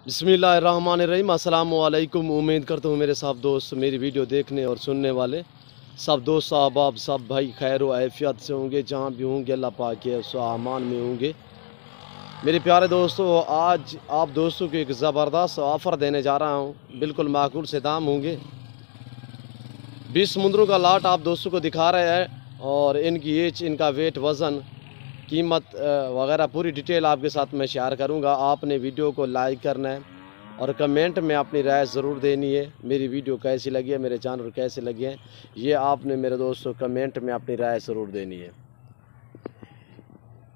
बिस्मिल्लाहिर्रहमानिर्रहीम। अस्सलाम वालेकुम। उम्मीद करता हूँ मेरे सब दोस्त मेरी वीडियो देखने और सुनने वाले सब दोस्त अहबाब सब भाई खैर व आफियत से होंगे, जहाँ भी होंगे अल्लाह पाक के सामान में होंगे। मेरे प्यारे दोस्तों, आज आप दोस्तों को एक ज़बरदस्त ऑफ़र देने जा रहा हूँ। बिल्कुल माकूल से दाम होंगे। 20 समुंदरों का लाट आप दोस्तों को दिखा रहे हैं और इनकी एज, इनका वेट, वज़न, कीमत वगैरह पूरी डिटेल आपके साथ मैं शेयर करूंगा। आपने वीडियो को लाइक करना है और कमेंट में अपनी राय ज़रूर देनी है। मेरी वीडियो कैसी लगी है, मेरे जानवर कैसे लगे हैं, ये आपने मेरे दोस्तों कमेंट में अपनी राय ज़रूर देनी है।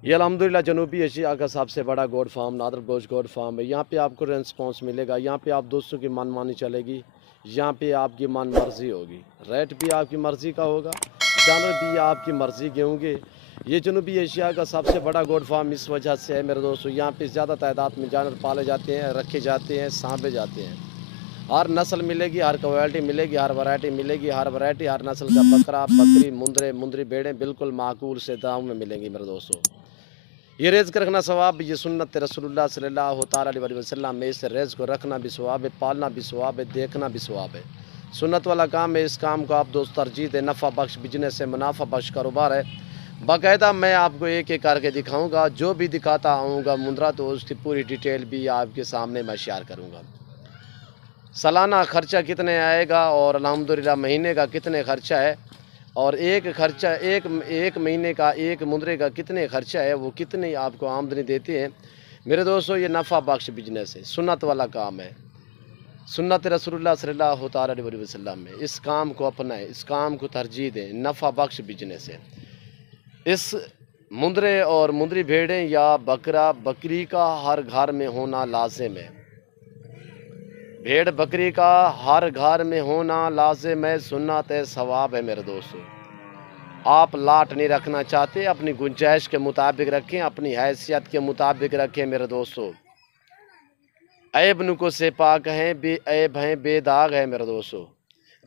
ये अल्हम्दुलिल्लाह जनूबी एशिया का सबसे बड़ा गोड फार्म नादर बलोच गोड फार्म है। यहाँ पे आपको रेस्पॉन्स मिलेगा, यहाँ पे आप दोस्तों की मनमानी चलेगी, यहाँ पे आपकी मन मर्जी होगी, रेट भी आपकी मर्ज़ी का होगा, जानवर भी आपकी मर्ज़ी के होंगे। ये जनूबी एशिया का सबसे बड़ा गोड फार्म इस वजह से है मेरे दोस्तों, यहाँ पे ज़्यादा तादाद में जानवर पाले जाते हैं, रखे जाते हैं, सांभे जाते हैं। हर नस्ल मिलेगी, हर क्वालिटी मिलेगी, हर वैरायटी मिलेगी, हर वैरायटी हर नस्ल का बकरा, बकरी, मुंदरी भेड़ें बिल्कुल माकूल से दाम में मिलेंगी मेरे दोस्तों। ये रिज़्क़ रखना सवाब, ये सुन्नत रसूलुल्लाह सल्लल्लाहु अलैहि वसल्लम में, इस रिज़्क़ को रखना भी सवाब है, पालना भी सवाब है, देखना भी सवाब है। सुन्नत वाला काम है। इस काम को आप दोस्त तरजीह दें। नफ़ा बख्श बिजनेस है, मुनाफा बख्श कारोबार है। बाकायदा मैं आपको एक एक करके दिखाऊंगा, जो भी दिखाता आऊँगा मुंद्रा तो उसकी पूरी डिटेल भी आपके सामने मैं शेयर करूँगा। सालाना ख़र्चा कितने आएगा और अल्हम्दुलिल्लाह महीने का कितने ख़र्चा है, और एक खर्चा एक महीने का एक मुंदरे का कितने खर्चा है, वो कितनी आपको आमदनी देते हैं मेरे दोस्तों। ये नफ़ा बख्श बिजनेस है, सुन्नत वाला काम है, सुन्नत रसूलुल्लाह सल्लल्लाहु अलैहि वसल्लम में। इस काम को अपनाएं, इस काम को तरजीह दें। नफ़ा बख्श बिजनेस है। इस मुंदरे और मुंदरी भेड़ें या बकरा बकरी का हर घर में होना लाजिम है। भेड़ बकरी का हर घर में होना लाजिम है, सुन्नत है, सवाब है मेरे दोस्तों। आप लाट नहीं रखना चाहते, अपनी गुंजाइश के मुताबिक रखें, अपनी हैसियत के मुताबिक रखें मेरे दोस्तों। ऐब नुको से पाक हैं, बेऐब हैं, बेदाग है मेरे दोस्तों।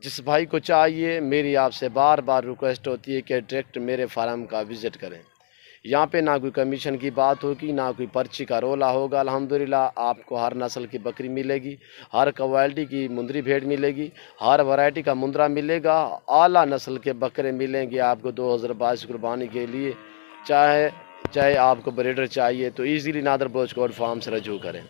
जिस भाई को चाहिए, मेरी आपसे बार बार रिक्वेस्ट होती है कि डायरेक्ट मेरे फार्म का विज़िट करें। यहाँ पे ना कोई कमीशन की बात होगी, ना कोई पर्ची का रोला होगा। अल्हम्दुलिल्लाह आपको हर नस्ल की बकरी मिलेगी, हर क्वालिटी की मुंदरी भेड़ मिलेगी, हर वैरायटी का मुंदरा मिलेगा, आला नस्ल के बकरे मिलेंगे आपको 2022 कुर्बानी के लिए। चाहे आपको ब्रीडर चाहिए तो ईज़िली नादर बलोच गोड फार्म से रजू करें।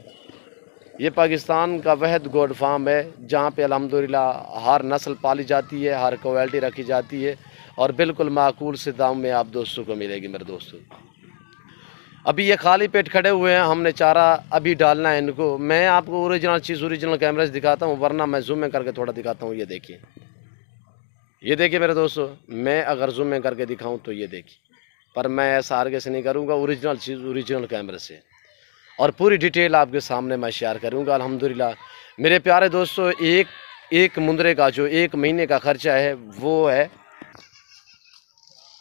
ये पाकिस्तान का वहद गोड फार्म है जहाँ पे अल्हम्दुलिल्लाह हर नस्ल पाली जाती है, हर क्वालिटी रखी जाती है और बिल्कुल माकूल से दाम में आप दोस्तों को मिलेगी मेरे दोस्तों। अभी ये खाली पेट खड़े हुए हैं, हमने चारा अभी डालना है इनको। मैं आपको ओरिजिनल चीज़ ओरिजिनल कैमरे से दिखाता हूँ, वरना मैं जूम में करके थोड़ा दिखाता हूँ। ये देखिए, ये देखिए मेरे दोस्तों, मैं अगर जूम में करके दिखाऊँ तो ये देखिए, पर मैं ऐसा आगे से नहीं करूँगा, ओरिजिनल चीज़ ओरिजिनल कैमरे से और पूरी डिटेल आपके सामने मैं शेयर करूँगा। अल्हम्दुलिल्लाह मेरे प्यारे दोस्तों, एक मुंदरे का जो एक महीने का ख़र्चा है वो है,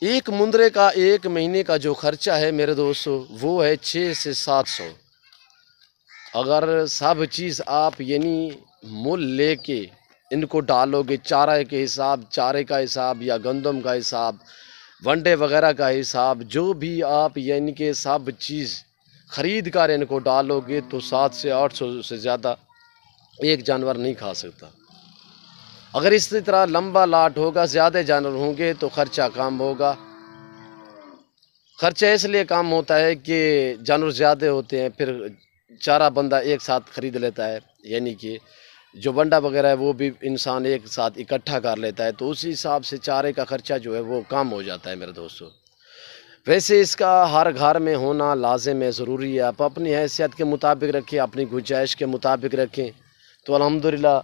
एक मुंदरे का एक महीने का जो ख़र्चा है मेरे दोस्तों वो है 6 से 700। अगर सब चीज़ आप यानी मुल लेके इनको डालोगे, चारे के हिसाब, चारे का हिसाब या गंदम का हिसाब, वनडे वगैरह का हिसाब, जो भी आप यानी कि सब चीज़ ख़रीद कर इनको डालोगे तो 7 से 800 से ज़्यादा एक जानवर नहीं खा सकता। अगर इसी तरह लंबा लाट होगा, ज़्यादा जानवर होंगे तो ख़र्चा कम होगा। ख़र्चा इसलिए कम होता है कि जानवर ज़्यादा होते हैं, फिर चारा बंदा एक साथ ख़रीद लेता है, यानी कि जो वंडा वगैरह है वो भी इंसान एक साथ इकट्ठा कर लेता है, तो उसी हिसाब से चारे का ख़र्चा जो है वो कम हो जाता है मेरे दोस्तों। वैसे इसका हर घर में होना लाजिम है, ज़रूरी है। आप अपनी हैसियत के मुताबिक रखें, अपनी गुंजाइश के मुताबिक रखें तो अल्हम्दुलिल्लाह।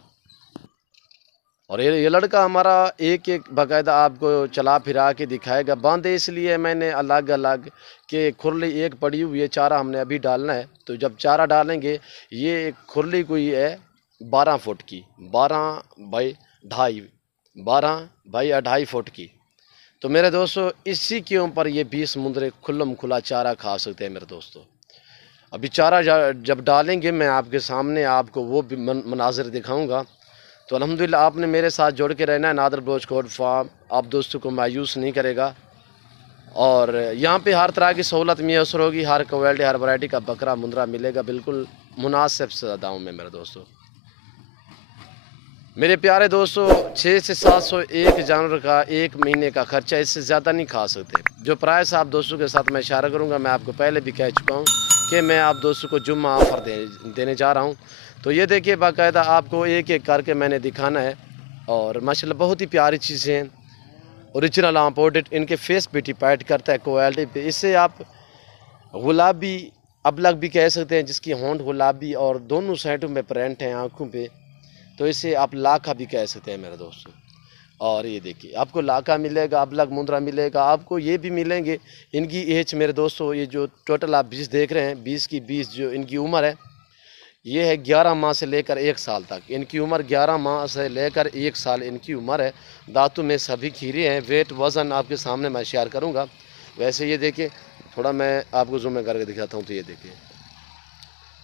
और ये लड़का हमारा एक एक बाकायदा आपको चला फिरा के दिखाएगा। बांधे इसलिए मैंने अलग अलग कि खुरली एक पड़ी हुई है, चारा हमने अभी डालना है, तो जब चारा डालेंगे ये खुरली कोई है 12 फुट की, 12 बाई 2.5 फुट की। तो मेरे दोस्तों इसी के ऊपर ये 20 मुंदरे खुल्लम खुला चारा खा सकते हैं मेरे दोस्तों। अभी चारा जब डालेंगे मैं आपके सामने आपको वो भी मनाजिर दिखाऊंगा। तो अल्हम्दुलिल्लाह आपने मेरे साथ जोड़ के रहना है। नादर बलोच गोड फार्म आप दोस्तों को मायूस नहीं करेगा। और यहाँ पे हर तरह की सहूलत मैसर होगी, हर क्वालिटी हर वैरायटी का बकरा मुंद्रा मिलेगा बिल्कुल मुनासिब से दामों में मेरे दोस्तों। मेरे प्यारे दोस्तों 6 से 700 एक जानवर का एक महीने का खर्चा, इससे ज़्यादा नहीं खा सकते। जो प्राइस आप दोस्तों के साथ मैं इशारा करूँगा, मैं आपको पहले भी कह चुका हूँ कि मैं आप दोस्तों को जुम्मा ऑफ़र देने जा रहा हूँ। तो ये देखिए बाकायदा आपको एक एक करके मैंने दिखाना है और माशाल्लाह बहुत ही प्यारी चीज़ें हैं, ओरिजिनल इम्पोर्टेड। इनके फेस भी डिपेंड करता है क्वालिटी पे। इससे आप गुलाबी अबलग भी कह सकते हैं, जिसकी होंठ गुलाबी और दोनों साइडों में प्रिंट हैं आँखों पे, तो इसे आप लाखा भी कह सकते हैं मेरे दोस्तों। और ये देखिए आपको लाखा मिलेगा, अबलग मुंद्रा मिलेगा, आपको ये भी मिलेंगे। इनकी एज मेरे दोस्तों, ये जो टोटल आप 20 देख रहे हैं, 20 की 20 जो इनकी उम्र है, ये है 11 माह से लेकर 1 साल तक। इनकी उम्र 11 माह से लेकर 1 साल इनकी उम्र है। दांतों में सभी खीरे हैं। वेट वज़न आपके सामने मैं शेयर करूँगा। वैसे ये देखिए, थोड़ा मैं आपको जूम में करके दिखाता हूँ। तो ये देखिए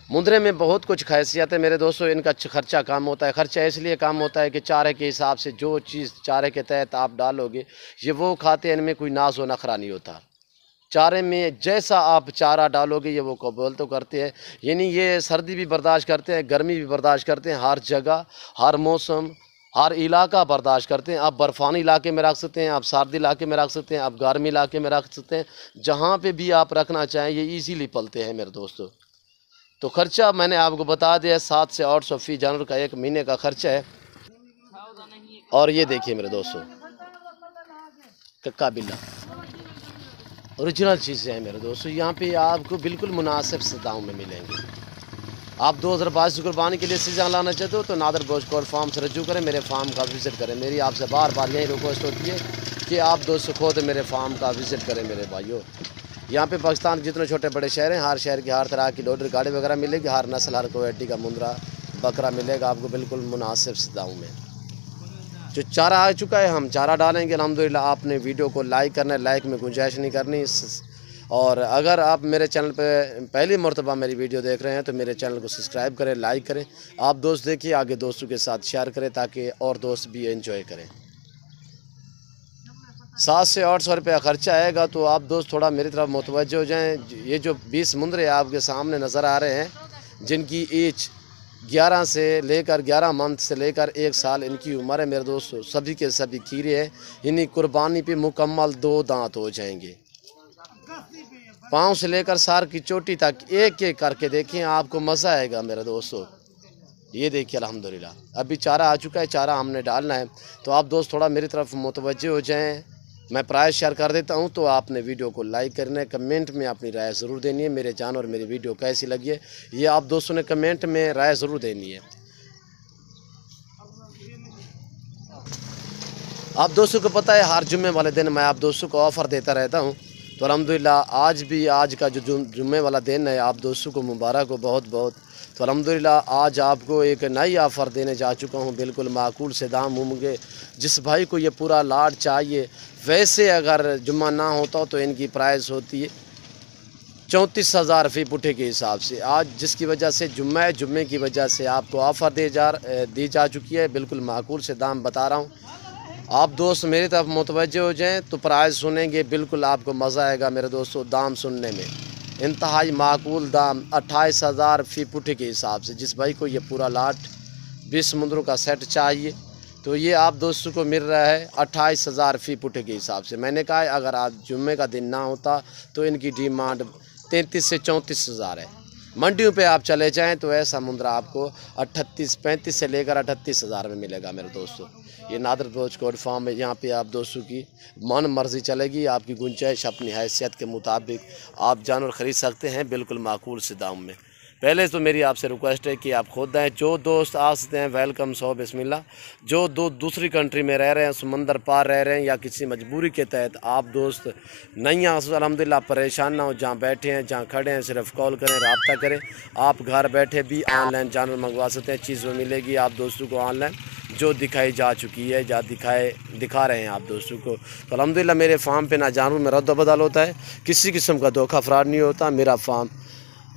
मुंद्रे में बहुत कुछ खासियत है मेरे दोस्तों। इनका खर्चा कम होता है। खर्चा इसलिए कम होता है कि चारे के हिसाब से जो चीज़ चारे के तहत आप डालोगे ये वो खाते हैं, इनमें कोई नाज व नखरा नहीं होता। चारे में जैसा आप चारा डालोगे ये वो कबूल तो करते हैं, यानी ये सर्दी भी बर्दाश्त करते हैं, गर्मी भी बर्दाश्त करते हैं, हर जगह हर मौसम हर इलाका बर्दाश्त करते हैं। आप बर्फ़ानी इलाके में रख सकते हैं, आप सर्दी इलाके में रख सकते हैं, आप गर्मी इलाके में रख सकते हैं, जहाँ पे भी आप रखना चाहें ये इजीली पलते हैं मेरे दोस्तों। तो खर्चा मैंने आपको बता दिया, 7 से 800 फी जानवर का एक महीने का खर्चा है। और ये देखिए मेरे दोस्तों कक्का बिल्ला ओरिजिनल चीज़ें हैं मेरे दोस्तों। यहाँ पे आपको बिल्कुल मुनासिब से दाम में मिलेंगे। आप 2022 की कुर्बानी के लिए सीजन लाना चाहते हो तो नादर गोश्त कोल्ड फार्म से रजू करें, मेरे फार्म का विज़िट करें। मेरी आपसे बार बार यही रिक्वेस्ट होती है कि आप दोस्तों खुद मेरे फार्म का विज़िट करें मेरे भाइयों। यहाँ पे पाकिस्तान के जितने छोटे बड़े शहर हैं, हर शहर की हर तरह की लोडर गाड़ी वगैरह मिलेगी, हर नस्ल हर क्वालिटी का मुंद्रा बकरा मिलेगा आपको बिल्कुल मुनासिब से दामों में। जो चारा आ चुका है हम चारा डालेंगे अल्हम्दुलिल्लाह। आपने वीडियो को लाइक करना है, लाइक में गुंजाइश नहीं करनी। और अगर आप मेरे चैनल पे पहली मरतबा मेरी वीडियो देख रहे हैं तो मेरे चैनल को सब्सक्राइब करें, लाइक करें। आप दोस्त देखिए, आगे दोस्तों के साथ शेयर करें ताकि और दोस्त भी एंजॉय करें। 7 से 800 रुपया खर्चा आएगा तो आप दोस्त थोड़ा मेरी तरफ मुतवज्जो हो जाएं। ये जो 20 मुंद्रे आपके सामने नज़र आ रहे हैं, जिनकी एज 11 से लेकर 11 मंथ से लेकर 1 साल इनकी उम्र है मेरे दोस्तों, सभी के सभी खीरे हैं। इन्हीं कुर्बानी पे मुकम्मल 2 दांत हो जाएंगे। पाँव से लेकर सार की चोटी तक एक एक करके देखें, आपको मज़ा आएगा मेरे दोस्तों। ये देखिए अल्हम्दुलिल्लाह अभी चारा आ चुका है, चारा हमने डालना है। तो आप दोस्त थोड़ा मेरी तरफ मुतवज्जो हो जाएं। मैं प्राइस शेयर कर देता हूं, तो आपने वीडियो को लाइक करना है, कमेंट में अपनी राय ज़रूर देनी है। मेरे जानवर मेरी वीडियो कैसी लगी है ये आप दोस्तों ने कमेंट में राय ज़रूर देनी है। आप दोस्तों को पता है हर जुम्मे वाले दिन मैं आप दोस्तों को ऑफ़र देता रहता हूँ। तो अल्हम्दुलिल्लाह आज भी आज का जो जुम्मे वाला दिन है आप दोस्तों को मुबारक हो बहुत बहुत। तो अल्हम्दुलिल्लाह आज आपको एक नई ऑफ़र देने जा चुका हूँ, बिल्कुल माकूल से दाम होंगे। जिस भाई को ये पूरा लाट चाहिए, वैसे अगर जुम्मा ना होता तो इनकी प्राइस होती है 34,000 फ़ी पुठे के हिसाब से। आज जिसकी वजह से जुम्मा है, जुम्मे की वजह से आपको ऑफ़र दी जा चुकी है, बिल्कुल माकूल से दाम बता रहा हूँ। आप दोस्त मेरी तरफ मुतवज्जो हो जाएं तो प्राइस सुनेंगे, बिल्कुल आपको मज़ा आएगा मेरे दोस्तों दाम सुनने में। इंतहाई माकूल दाम 28,000 फ़ी पुठे के हिसाब से। जिस भाई को ये पूरा लाट 20 मुंद्रों का सेट चाहिए तो ये आप दोस्तों को मिल रहा है 28,000 फ़ी पुठे के हिसाब से। मैंने कहा है अगर आज जुम्मे का दिन ना होता तो इनकी डिमांड 33 से 34,000 है। मंडियों पे आप चले जाएं तो ऐसा मुंद्रा आपको 35 से लेकर 38,000 में मिलेगा मेरे दोस्तों। ये नादर गोश्त कोल्ड फार्म है, यहाँ पे आप दोस्तों की मन मर्जी चलेगी, आपकी गुंजाइश अपनी हैसियत के मुताबिक आप जानवर ख़रीद सकते हैं बिल्कुल माकूल से दाम में। पहले तो मेरी आपसे रिक्वेस्ट है कि आप खुद आएँ। जो दोस्त आ सकते हैं वेलकम सो बिस्मिल्लाह। जो दूसरी कंट्री में रह रहे हैं, समंदर पार रह रहे हैं या किसी मजबूरी के तहत आप दोस्त नहीं आ सकते, अल्हम्दुलिल्लाह परेशान ना हो, जहाँ बैठे हैं जहाँ खड़े हैं सिर्फ कॉल करें, रब्ता करें। आप घर बैठे भी ऑनलाइन जानवर मंगवा सकते हैं, चीज़ वो मिलेगी आप दोस्तों को ऑनलाइन जो दिखाई जा चुकी है, जा दिखा रहे हैं आप दोस्तों को। तो अल्हम्दुलिल्लाह मेरे फार्म पे ना जानवर में रद्द बदल होता है, किसी किस्म का धोखा फ्रॉड नहीं होता। मेरा फार्म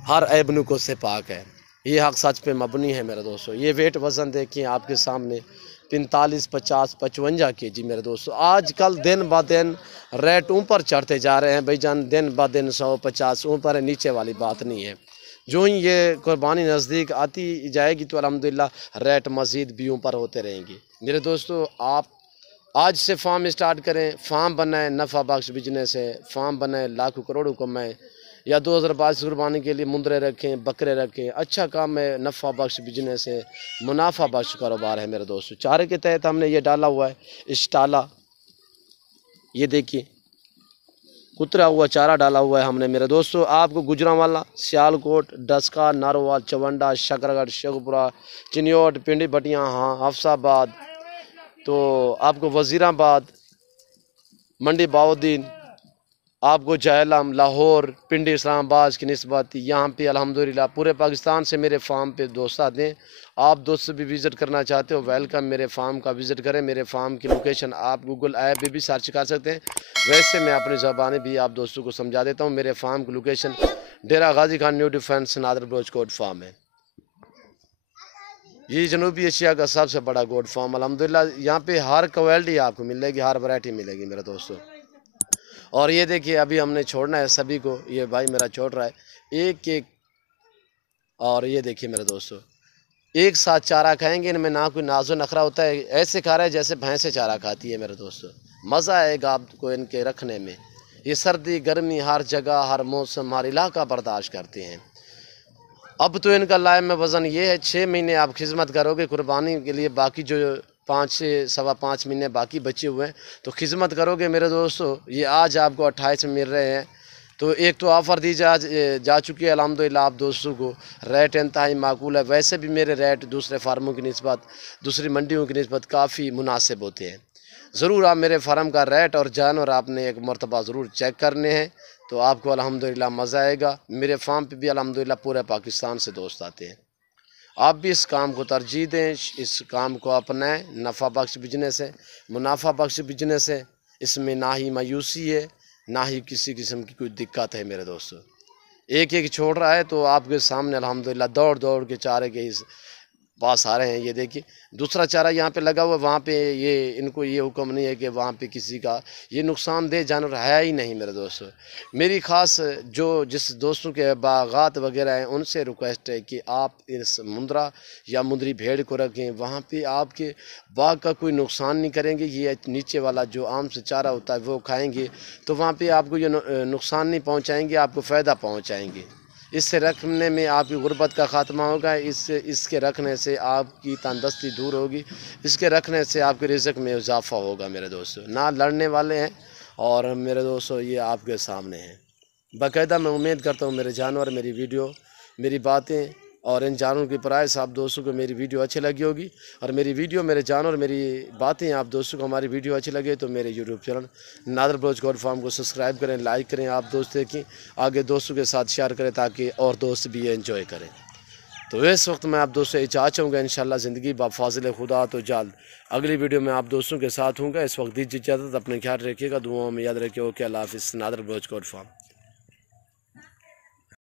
हर ऐब नुक्स से पाक है, ये हक सच पे मबनी है मेरे दोस्तों। ये वेट वज़न देखिए आपके सामने, 45, 50, 55 kg मेरे दोस्तों। आजकल दिन ब दिन रेट ऊपर चढ़ते जा रहे हैं भाईजान, दिन ब दिन 150 ऊपर है, नीचे वाली बात नहीं है। जो ही ये कुर्बानी नज़दीक आती जाएगी तो अल्हम्दुलिल्लाह रेट मज़ीद भी ऊपर होते रहेंगे मेरे दोस्तों। आप आज से फार्म स्टार्ट करें, फार्म बनाएं, नफ़ा बख्श बिजनेस है, फार्म बनाएं, लाखों करोड़ों कमाएं, या 2022 कुर्बानी के लिए मुंदरे रखें, बकरे रखें, अच्छा काम है, नफ़ा बख्श बिजनेस है, मुनाफा बख्श कारोबार है मेरे दोस्तों। चारे के तहत हमने ये डाला हुआ है इस्टाला, ये देखिए कुतरा हुआ चारा डाला हुआ है हमने मेरे दोस्तों। आपको गुजरांवाला, सियालकोट, डस्का, नारोवाल, चवंडा, शकरगढ़, शेखपुरा, चिन्योट, पिंडी भटियाँ, हाँ हफ्साबाद, तो आपको वज़ीराबाद, मंडी बाउद्दीन, आपको जहलम, लाहौर, पिंडी, इस्लामाबाद की निस्बत यहाँ पे अल्हम्दुलिल्लाह पूरे पाकिस्तान से मेरे फार्म पे दोस्त आते हैं। आप दोस्त भी विज़िट करना चाहते हो, वेलकम, मेरे फार्म का विज़िट करें। मेरे फार्म की लोकेशन आप गूगल ऐप पे भी सर्च कर सकते हैं। वैसे मैं अपनी ज़बानी भी आप दोस्तों को समझा देता हूँ। मेरे फार्म की location Dera Ghazi Khan new defence नादर ब्रोच कोट फार्म है। ये जनूबी एशिया का सबसे बड़ा गोट फार्म अल्हम्दुलिल्लाह। यहाँ पे हर क्वालिटी आपको मिलेगी, हर वैरायटी मिलेगी मेरे दोस्तों। और ये देखिए अभी हमने छोड़ना है सभी को, ये भाई मेरा छोड़ रहा है एक एक। और ये देखिए मेरे दोस्तों एक साथ चारा खाएंगे, इनमें ना कोई नाजो नखरा होता है, ऐसे खा रहा है जैसे भैंसे चारा खाती है मेरे दोस्तों। मज़ा आएगा आपको इनके रखने में। ये सर्दी गर्मी हर जगह हर मौसम हर इलाका बर्दाश्त करते हैं। अब तो इनका लाइफ में वज़न ये है, 6 महीने आप खिदमत करोगे कुर्बानी के लिए, बाकी जो 5 से 5.25 महीने बाकी बचे हुए हैं तो खिदमत करोगे मेरे दोस्तों। ये आज आपको 28 में मिल रहे हैं, तो एक तो ऑफ़र दी जा चुकी है अल्हम्दुलिल्लाह आप दोस्तों को। रेट इंतहाई माकूल है, वैसे भी मेरे रेट दूसरे फार्मों की निस्बत, दूसरी मंडियों की निस्बत काफ़ी मुनासिब होते हैं। ज़रूर आप मेरे फार्म का रेट और जानवर आपने एक मरतबा ज़रूर चेक करने हैं, तो आपको अल्हम्दुलिल्लाह मज़ा आएगा। मेरे फार्म पे भी अल्हम्दुलिल्लाह पूरे पाकिस्तान से दोस्त आते हैं। आप भी इस काम को तरजीह दें, इस काम को अपनाएं। नफ़ा बख्श बिजनेस है, मुनाफा बख्श बिजनेस है, इसमें ना ही मायूसी है ना ही किसी किस्म की कोई दिक्कत है मेरे दोस्तों। एक एक छोड़ रहा है तो आपके सामने अल्हम्दुलिल्लाह दौड़ दौड़ के चारे के इस पास आ रहे हैं। ये देखिए दूसरा चारा यहाँ पे लगा हुआ, वहाँ पे ये इनको ये हुक्म नहीं है कि वहाँ पे किसी का ये नुकसानदेह जानवर है ही नहीं मेरे दोस्तों। मेरी ख़ास जो जिस दोस्तों के बागात वगैरह हैं उनसे रिक्वेस्ट है कि आप इस मुंद्रा या मुंदरी भेड़ को रखें, वहाँ पे आपके बाग का कोई नुकसान नहीं करेंगे। ये नीचे वाला जो आम से चारा होता है वो खाएँगे, तो वहाँ पर आपको ये नुकसान नहीं पहुँचाएँगे, आपको फ़ायदा पहुँचाएँगे। इससे रखने में आपकी गुर्बत का ख़ात्मा होगा, इसके रखने से आपकी तंदुरुस्ती दूर होगी, इसके रखने से आपके रिज़्क़ में इजाफ़ा होगा मेरे दोस्तों। ना लड़ने वाले हैं और मेरे दोस्तों ये आपके सामने हैं। बाकायदा मैं उम्मीद करता हूँ मेरे जानवर, मेरी वीडियो, मेरी बातें और इन जानवरों की प्राइस आप दोस्तों को मेरी वीडियो अच्छी लगी होगी। और मेरी वीडियो, मेरे जानवर, मेरी बातें आप दोस्तों को हमारी वीडियो अच्छी लगे तो मेरे YouTube channel Nadar Broach goat farm को सब्सक्राइब करें, लाइक करें, आप दोस्त देखें, आगे दोस्तों के साथ शेयर करें ताकि और दोस्त भी एंजॉय करें। तो इस वक्त मैं आप दोस्तों इजाज़त चाहूँगा, इंशाल्लाह ज़िंदगी बाफ़ाज़िल खुदा तो जल्द अगली वीडियो में आप दोस्तों के साथ हूँगा। इस वक्त दीजिए इजाज़त, अपने ख्याल रखिएगा, दुआओं में याद रखिए। ओके, अल्लाह हाफ़िज़। Nadar Broach goat farm.